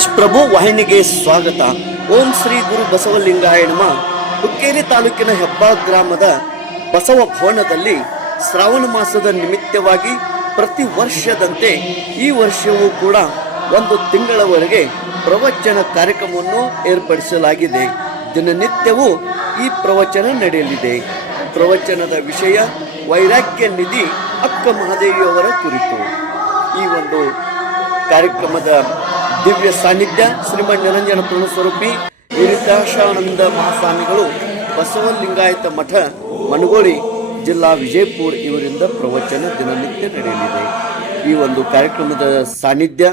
ತೇಜ್ ಪ್ರಭು ವಾಹಿನಿಗೆ ಸ್ವಾಗತ. ಓಂ ಶ್ರೀ ಗುರು ಬಸವಲಿಂಗಾಯಣಮ ಹುಕ್ಕೇರಿ ತಾಲೂಕಿನ ಹೆಬ್ಬಾಳ್ ಗ್ರಾಮದ ಬಸವ ಭವನದಲ್ಲಿ ಶ್ರಾವಣ ಮಾಸದ ನಿಮಿತ್ತವಾಗಿ ಪ್ರತಿ ವರ್ಷದಂತೆ ಈ ವರ್ಷವೂ ಕೂಡ ಒಂದು ತಿಂಗಳವರೆಗೆ ಪ್ರವಚನ ಕಾರ್ಯಕ್ರಮವನ್ನು ಏರ್ಪಡಿಸಲಾಗಿದೆ. ದಿನನಿತ್ಯವೂ ಈ ಪ್ರವಚನ ನಡೆಯಲಿದೆ. ಪ್ರವಚನದ ವಿಷಯ ವೈರಾಗ್ಯ ನಿಧಿ ಅಕ್ಕ ಮಹಾದೇವಿಯವರ ಕುರಿತು. ಈ ಒಂದು ಕಾರ್ಯಕ್ರಮದ ದಿವ್ಯ ಸಾನ್ನಿಧ್ಯ ಶ್ರೀಮನ್ ನಿರಂಜನ ಸ್ವರೂಪಿ ವಿರಿತಾಶಾನಂದ ಮಹಾಸ್ವಾಮಿಗಳು ಬಸವಲಿಂಗಾಯತ ಮಠ ಮನಗೋಳಿ ಜಿಲ್ಲಾ ವಿಜಯಪುರ ಇವರಿಂದ ಪ್ರವಚನ ದಿನನಿತ್ಯ ನಡೆಯಲಿದೆ. ಈ ಒಂದು ಕಾರ್ಯಕ್ರಮದ ಸಾನ್ನಿಧ್ಯ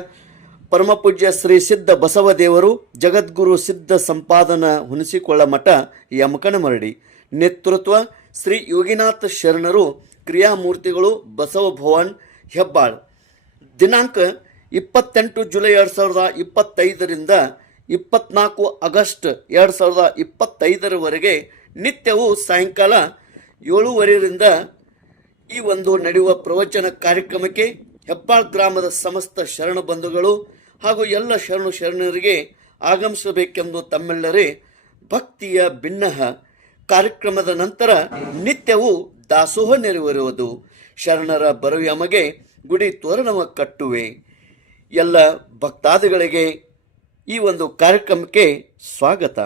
ಪರಮ ಪೂಜ್ಯ ಶ್ರೀ ಸಿದ್ಧ ಬಸವದೇವರು ಜಗದ್ಗುರು ಸಿದ್ಧ ಸಂಪಾದನ ಹುಣಸಿಕೊಳ್ಳ ಮಠ ಯಮಕನಮರಡಿ ನೇತೃತ್ವ ಶ್ರೀ ಯೋಗಿನಾಥ ಶರಣರು ಕ್ರಿಯಾಮೂರ್ತಿಗಳು ಬಸವ ಭವನ್ ಹೆಬ್ಬಾಳ್. ದಿನಾಂಕ ಇಪ್ಪತ್ತೆಂಟು ಜುಲೈ ಎರಡು ಸಾವಿರದ ಇಪ್ಪತ್ತೈದರಿಂದ ಇಪ್ಪತ್ನಾಲ್ಕು ಆಗಸ್ಟ್ ಎರಡು ಸಾವಿರದ ಇಪ್ಪತ್ತೈದರವರೆಗೆ ನಿತ್ಯವೂ ಸಾಯಂಕಾಲ ಏಳುವರೆಯಿಂದ ಈ ಒಂದು ನಡೆಯುವ ಪ್ರವಚನ ಕಾರ್ಯಕ್ರಮಕ್ಕೆ ಹೆಬ್ಬಾಳ್ ಗ್ರಾಮದ ಸಮಸ್ತ ಶರಣ ಬಂಧುಗಳು ಹಾಗೂ ಎಲ್ಲ ಶರಣು ಶರಣರಿಗೆ ಆಗಮಿಸಬೇಕೆಂದು ತಮ್ಮೆಲ್ಲರೇ ಭಕ್ತಿಯ ಭಿನ್ನಹ ಕಾರ್ಯಕ್ರಮದ ನಂತರ ನಿತ್ಯವೂ ದಾಸೋಹ ನೆರವೇರುವುದು ಶರಣರ ಬರುಯಮಗೆ ಗುಡಿ ತೋರಣವ ಕಟ್ಟುವೆ. ಎಲ್ಲ ಭಕ್ತಾದಿಗಳಿಗೆ ಈ ಒಂದು ಕಾರ್ಯಕ್ರಮಕ್ಕೆ ಸ್ವಾಗತ.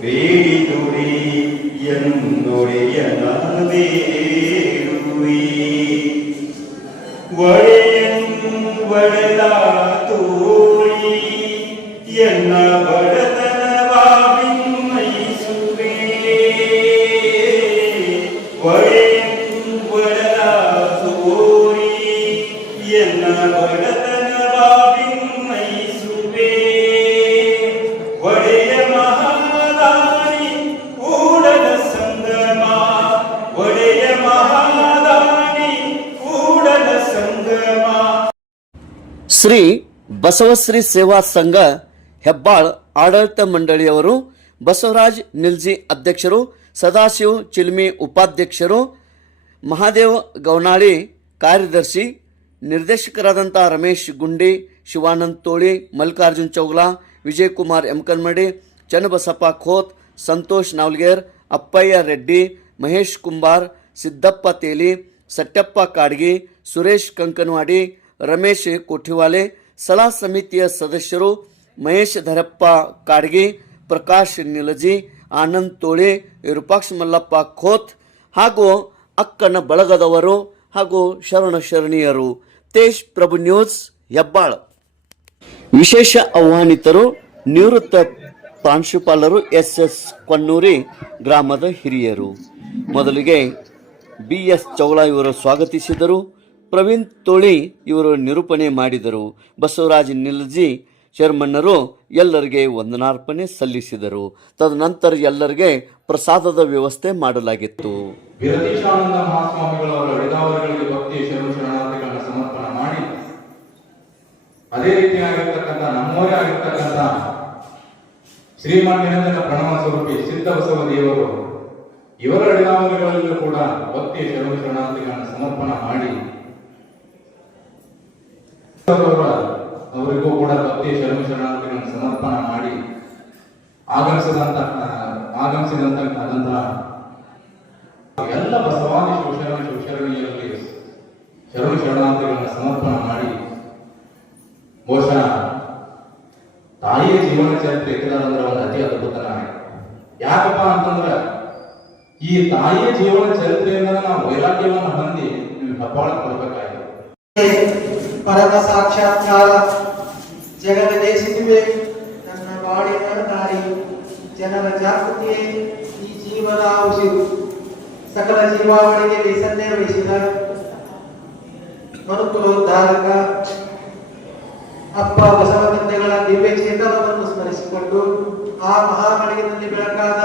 ಬೇಡಿ ಒಡೆಯನ್ ಒಡೆದ ತೋಳಿ ಎನ್ನ ಬಡತನವ ಶ್ರೀ ಬಸವಶ್ರೀ ಸೇವಾ ಸಂಘ ಹೆಬ್ಬಾಳ್ ಆಡಳಿತ ಮಂಡಳಿಯವರು, ಬಸವರಾಜ್ ನಿಲ್ಜಿ ಅಧ್ಯಕ್ಷರು, ಸದಾಶಿವ್ ಚಿಲ್ಮಿ ಉಪಾಧ್ಯಕ್ಷರು, ಮಹಾದೇವ್ ಗೌನಾಳಿ ಕಾರ್ಯದರ್ಶಿ ನಿರ್ದೇಶಕರಾದಂಥ ರಮೇಶ್ ಗುಂಡಿ, ಶಿವಾನಂದ್ ತೋಳಿ, ಮಲ್ಲಿಕಾರ್ಜುನ್ ಚೌಗ್ಲಾ ವಿಜಯ್ ಕುಮಾರ್ ಎಮ್ಕನ್ಮಡಿ ಚನ್ನಬಸಪ್ಪ ಖೋತ್, ಸಂತೋಷ್ ನಾವ್ಲ್ಗೇರ್, ಅಪ್ಪಯ್ಯ ರೆಡ್ಡಿ, ಮಹೇಶ್ ಕುಂಬಾರ್, ಸಿದ್ದಪ್ಪ ತೇಲಿ, ಸಟ್ಟಪ್ಪ ಕಾಡ್ಗಿ, ಸುರೇಶ್ ಕಂಕನವಾಡಿ, ರಮೇಶ್ ಕೋಠಿವಾಲೆ ಸಲಹಾ ಸಮಿತಿಯ ಸದಸ್ಯರು ಮಹೇಶ್ ಧರಪ್ಪ ಕಾಡ್ಗಿ, ಪ್ರಕಾಶ್ ನಿಲಜಿ, ಆನಂದ್ ತೋಳಿ, ವಿರೂಪಾಕ್ಷ ಮಲ್ಲಪ್ಪ ಖೋತ್ ಹಾಗೂ ಅಕ್ಕನ ಬಳಗದವರು ಹಾಗೂ ಶರಣ ಶರಣೀಯರು. ತೇಜ್ ಪ್ರಭು ನ್ಯೂಸ್ ಹೆಬ್ಬಾಳ. ವಿಶೇಷ ಆಹ್ವಾನಿತರು ನಿವೃತ್ತ ಪ್ರಾಂಶುಪಾಲರು ಎಸ್ ಎಸ್ ಕೊನ್ನೂರಿ ಗ್ರಾಮದ ಹಿರಿಯರು. ಮೊದಲಿಗೆ ಬಿ ಎಸ್ ಚೌಳಾ ಇವರು ಸ್ವಾಗತಿಸಿದರು. ಪ್ರವೀಣ್ ತೋಳಿ ಇವರು ನಿರೂಪಣೆ ಮಾಡಿದರು. ಬಸವರಾಜ್ ನಿಲ್ಜಿ ಚೇರ್ಮನ್ನರು ಎಲ್ಲರಿಗೆ ವಂದನಾರ್ಪಣೆ ಸಲ್ಲಿಸಿದರು. ತದನಂತರ ಎಲ್ಲರಿಗೆ ಪ್ರಸಾದದ ವ್ಯವಸ್ಥೆ ಮಾಡಲಾಗಿತ್ತು ವಿರತೀಶಾನಂದ ಮಹಾಸ್ವಾಮಿಗಳವರ ಅಡಿದಾವರುಗಳಿಗೆ ಭಕ್ತಿ ಶರಣು ಶರಣಾರ್ಥಿಗಳನ್ನ ಸಮರ್ಪಣೆ ಮಾಡಿ ಅದೇ ರೀತಿಯಾಗಿರ್ತಕ್ಕಂಥ ನಮ್ಮವರೇ ಆಗಿರ್ತಕ್ಕಂಥ ಶ್ರೀಮಾನ್ ನಿರಂಜನ ಪ್ರಣವ ಸ್ವರೂಪಿ ಸಿದ್ಧಬಸವ ದೇವರು, ಇವರ ಅಡಿನಾಮಗಳಲ್ಲೂ ಕೂಡ ಭಕ್ತಿ ಶರಣು ಶರಣಾರ್ಥಿಗಳನ್ನ ಸಮರ್ಪಣ ಮಾಡಿ. ಅವರ- ಅವರಿಗೂ ಕೂಡ ಭಕ್ತಿ ಶರಣು ಶರಣಾರ್ಥಿಗಳನ್ನ ಸಮರ್ಪಣ ಮಾಡಿ ಆಗಮಿಸಿದಂತ ಆಗಮಿಸಿದಂತಹ ಎಲ್ಲ ಬಸವಾದಿ ಶಿವಶರಣ ಶಿವಶರಣೀಯರಲ್ಲಿ ಶರಣ ಶರಣಾರ್ಥಿಗಳನ್ನ ಸಮರ್ಪಣೆ ಮಾಡಿ ಬಹುಶಃ ತಾಯಿಯ ಜೀವನ ಚರಿತ್ರೆ ಎತ್ತಿದಂದ್ರೆ ಒಂದು ಅತಿ ಅದ್ಭುತನ ಯಾಕಪ್ಪ ಅಂತಂದ್ರ ಈ ತಾಯಿಯ ಜೀವನ ಚರಿತ್ರೆಯಿಂದ ನಾವು ವೈರಾಗ್ಯವನ್ನು ಹೊಂದಿ ನೀವು ಹೆಬ್ಬಾಳಕ್ಕೆ ಬರ್ಬೇಕಾಗಿದೆ ಪರಮ ಸಾಕ್ಷಾತ್ಕಾರ. ಜಗದ ಸಿಗುವೆ ನನ್ನ ಬಾಳಿನ ದಾರಿ ಜನರ ಜಾಗೃತಿಯೇ ಈ ಜೀವನ ಉಸಿರು. ಸಕಲ ಜೀವಾವಳಿಗೆ ಬೇಸನ್ನೇ ವಹಿಸಿದ ಮನುಕುಲೋದ್ಧಾರಕ ಅಪ್ಪ ಬಸವತಂದೆಗಳ ದಿವ್ಯ ಚೇತನವನ್ನು ಸ್ಮರಿಸಿಕೊಂಡು ಆ ಮಹಾಮಳಿಗೆಯಲ್ಲಿ ಬೆಳಕಾದ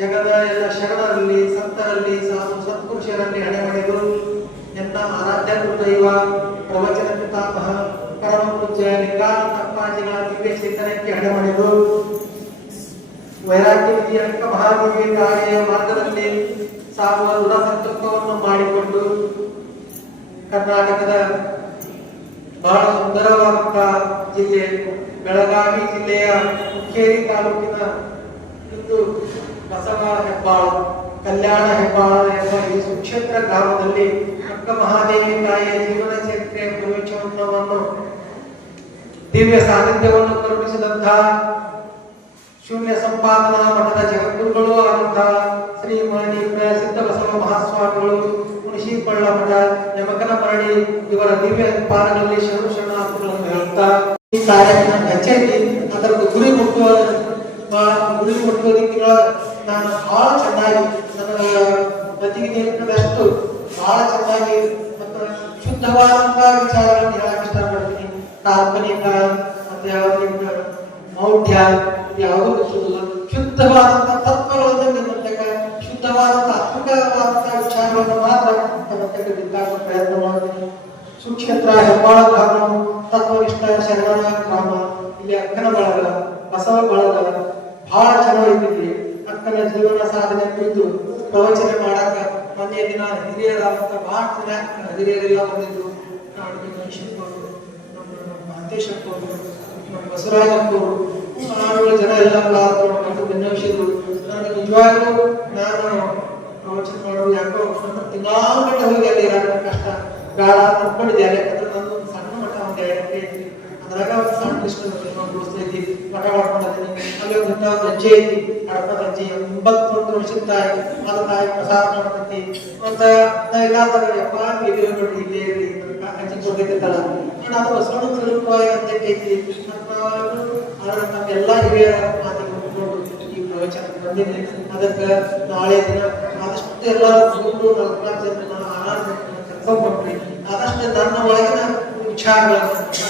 ಜಗದ ಎಲ್ಲ ಶರಣರಲ್ಲಿ ಸಂತರಲ್ಲಿ ಸಾಧು ಸತ್ಪುರುಷರಲ್ಲಿ ಹಣೆ ಹೊಡೆದು ಎಂತ ಆರಾಧ್ಯ ದೈವ ಪ್ರವಚನ ಪಿತಾಮಹ ಪರಮ ಪೂಜ್ಯ ಲಿಂಗಾನಂದ ದಿವ್ಯ ಚೇತನಕ್ಕೆ ಹಣೆಮಣೆದು ವೈರಾಗ್ಯ ವಿಧಿಯ ಅಕ್ಕ ಮಹಾದೇವಿ ಕಾರ್ಯ ಮಾರ್ಗದಲ್ಲಿ ಸಾಗುವ ದೃಢ ಸಂಕಲ್ಪವನ್ನು ಮಾಡಿಕೊಂಡು ಕರ್ನಾಟಕದ ಬಹಳ ಸುಂದರವಾದಂತಹ ಜಿಲ್ಲೆ, ಬೆಳಗಾವಿ ಜಿಲ್ಲೆಯ ಹುಕ್ಕೇರಿ ತಾಲೂಕಿನ ಇಂದು ಬಸವ ಹೆಬ್ಬಾಳ, ಕಲ್ಯಾಣ ಹೆಬ್ಬಾಳ ಎಂಬ ಈ ಸುಕ್ಷೇತ್ರ ಗ್ರಾಮದಲ್ಲಿ ಅಕ್ಕ ಮಹಾದೇವಿ ತಾಯಿಯ ಜೀವನ ಚರಿತ್ರೆಯ ಪ್ರವೇಶವನ್ನು ದಿವ್ಯ ಸಾನ್ನಿಧ್ಯವನ್ನು ಕರುಣಿಸಿದಂತಹ ಶೂನ್ಯ ಸಂಪಾದನಾ ಮಠದ ಜಗದ್ಗುರುಗಳು ಆದಂತಹ ಶ್ರೀ ಮಣಿಪುರ ಸಿದ್ಧ ಬಸವ ಮಹಾಸ್ವಾಮಿಗಳು ಮುನಿಶಿಪಳ್ಳ ಮಠ ಯಮಕನ ಮರಣಿ ಇವರ ದಿವ್ಯ ಪಾದಗಳಲ್ಲಿ ಶರಣ ಶರಣಾರ್ಥಗಳನ್ನು ಹೇಳುತ್ತಾ, ಈ ಕಾರ್ಯಕ್ರಮ ಕಚೇರಿ ಅದರದ್ದು ಗುರಿ ಮುಟ್ಟುವ ಗುರಿ ಮುಟ್ಟುವ ದಿಕ್ಕಿನ ನಾನು ಬಹಳ ಚೆನ್ನಾಗಿ ನನ್ನ ಅಷ್ಟು ಬಹಳ ಚೆನ್ನಾಗಿ ಮತ್ತು ಶುದ್ಧವಾದಂತಹ ವಿಚಾರಗಳನ್ನು ಹೇಳಕ್ಕೆ ಇಷ್ಟಪಡ್ತೀನಿ. ಕಾಲ್ಪನಿಕ ಮತ್ತೆ ಯಾವುದರಿಂದ ಮೌಢ್ಯ, ಯಾವುದು ಗೊತ್ತಿಲ್ಲ ಶುದ್ಧವಾದಂತಹ ತತ್ವಗಳನ್ನು ನಿಮ್ಮಂತಕ ಶುದ್ಧವಾದಂತಹ ಅತ್ಯುಗವಾದಂತಹ ವಿಚಾರಗಳನ್ನು ಮಾತ್ರ ನಮ್ಮಂತಕ ಪ್ರಯತ್ನ ಮಾಡ್ತೀನಿ. ಸುಕ್ಷೇತ್ರ, ಹೆಬ್ಬಾಳ ಗ್ರಾಮ ತತ್ವನಿಷ್ಠ ಶರಣ ಗ್ರಾಮ ಇಲ್ಲಿ ಅಕ್ಕನ ಬಳಗ ಬಸವ ಬಳಗ ಬಹಳ ಚೆನ್ನಾಗಿದ್ದೀವಿ ಅಕ್ಕನ ಜೀವನ ಸಾಧನೆ ಕುರಿತು ಪ್ರವಚನ ಮಾಡಾಕ ಮೊನ್ನೆ ದಿನ ಹಿರಿಯರಾದಂತ ಬಹಳ ಜನ ಹಿರಿಯರೆಲ್ಲ ನಮ್ಮ ನಮ್ಮ ನಮ್ಮ ಬಸವರಾಜಪ್ಪವರು ಆರುಗಳು ಜನ ಎಲ್ಲ ಮತ್ತು ನನಗೆ ನಿಜವಾಗ್ಲೂ ನಾನು ಪ್ರವಚನ ಮಾಡೋದು ಯಾಕೋ ತಿಂಗಳಾಗಟ್ಟೆ ಹೋಗಿ ಅಲ್ಲಿ ಕಷ್ಟ ಒಂದು ಸಣ್ಣ ಮಟ್ಟ ಒಂದು ಅದ್ರಾಗ ಒಂದು ಸಣ್ಣ ಇಷ್ಟ ಐತಿ ಮಠ ಮಾಡ್ಕೊಂಡಿದ್ದೀನಿ ಅಲ್ಲಿ ಒಂದು ದಿನ ಒಂದು ಅಜ್ಜಿ ಐತಿ ಹಡಪದ ಒಂಬತ್ತೊಂದು ವರ್ಷದ ತಾಯಿ ಅದು ತಾಯಿ ಪ್ರಸಾದ ಮಾಡ್ತೈತಿ. ನಾ ಇಲ್ಲಾಂದ್ರೆ ಯಪ್ಪ ಇಲ್ಲಿ ನೋಡಿ ಇಲ್ಲೇ ಇರಲಿ ಹಂಚಿ ಕೊಟ್ಟಿದ್ದಲ್ಲ ನಾನು ಅದು ಬಸವಣ್ಣ ತಿರುಗುವ ಅಂತ ಐತಿ ಆದ್ರೆ ನಮ್ಮೆಲ್ಲ ಹಿರಿಯರ ಮಾತಿಗೆ ಈ ಪ್ರವಚನ ಬಂದಿದೆ. ಅದಕ್ಕೆ ನಾಳೆ ದಿನ ಆದಷ್ಟು ಎಲ್ಲರೂ ಮೂರು ನಾಲ್ಕು ಜನ ಆರಾಮ ಕರ್ಕೊಂಡ್ಬಿಟ್ರಿ ಆದಷ್ಟು ನನ್ನ ಒಳಗಿನ ವಿಚಾರಗಳನ್ನು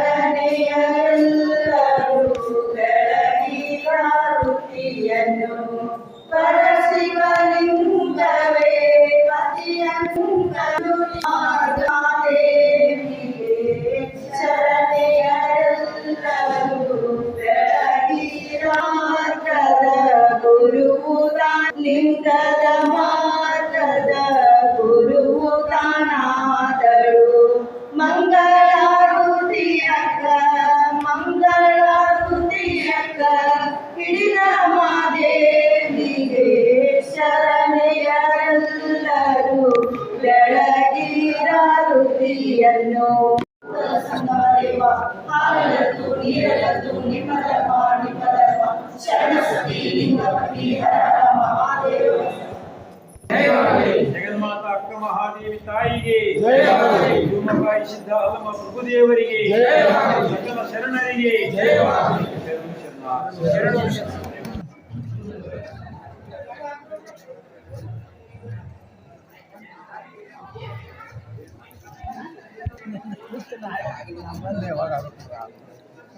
ಹಾರಲದ್ದು ನೀರಲದ್ದು ನಿಮ್ಮದರ್ಮ ನಿಮ್ಮದರ್ಮ ಶರಣ ಸತಿ ಲಿಂಗಪತಿ ಹರ ಹರ ಮಹಾದೇವ ಜಗನ್ಮಾತ ಅಕ್ಕ ಮಹಾದೇವಿ ತಾಯಿಗೆ ಶಿವಮೊಗ್ಗಾಯಿ ಸಿದ್ಧ ಅಲ್ಲಮ ಪ್ರಭುದೇವರಿಗೆ ಸಕಲ ಶರಣರಿಗೆ ಶರಣು ಶರಣ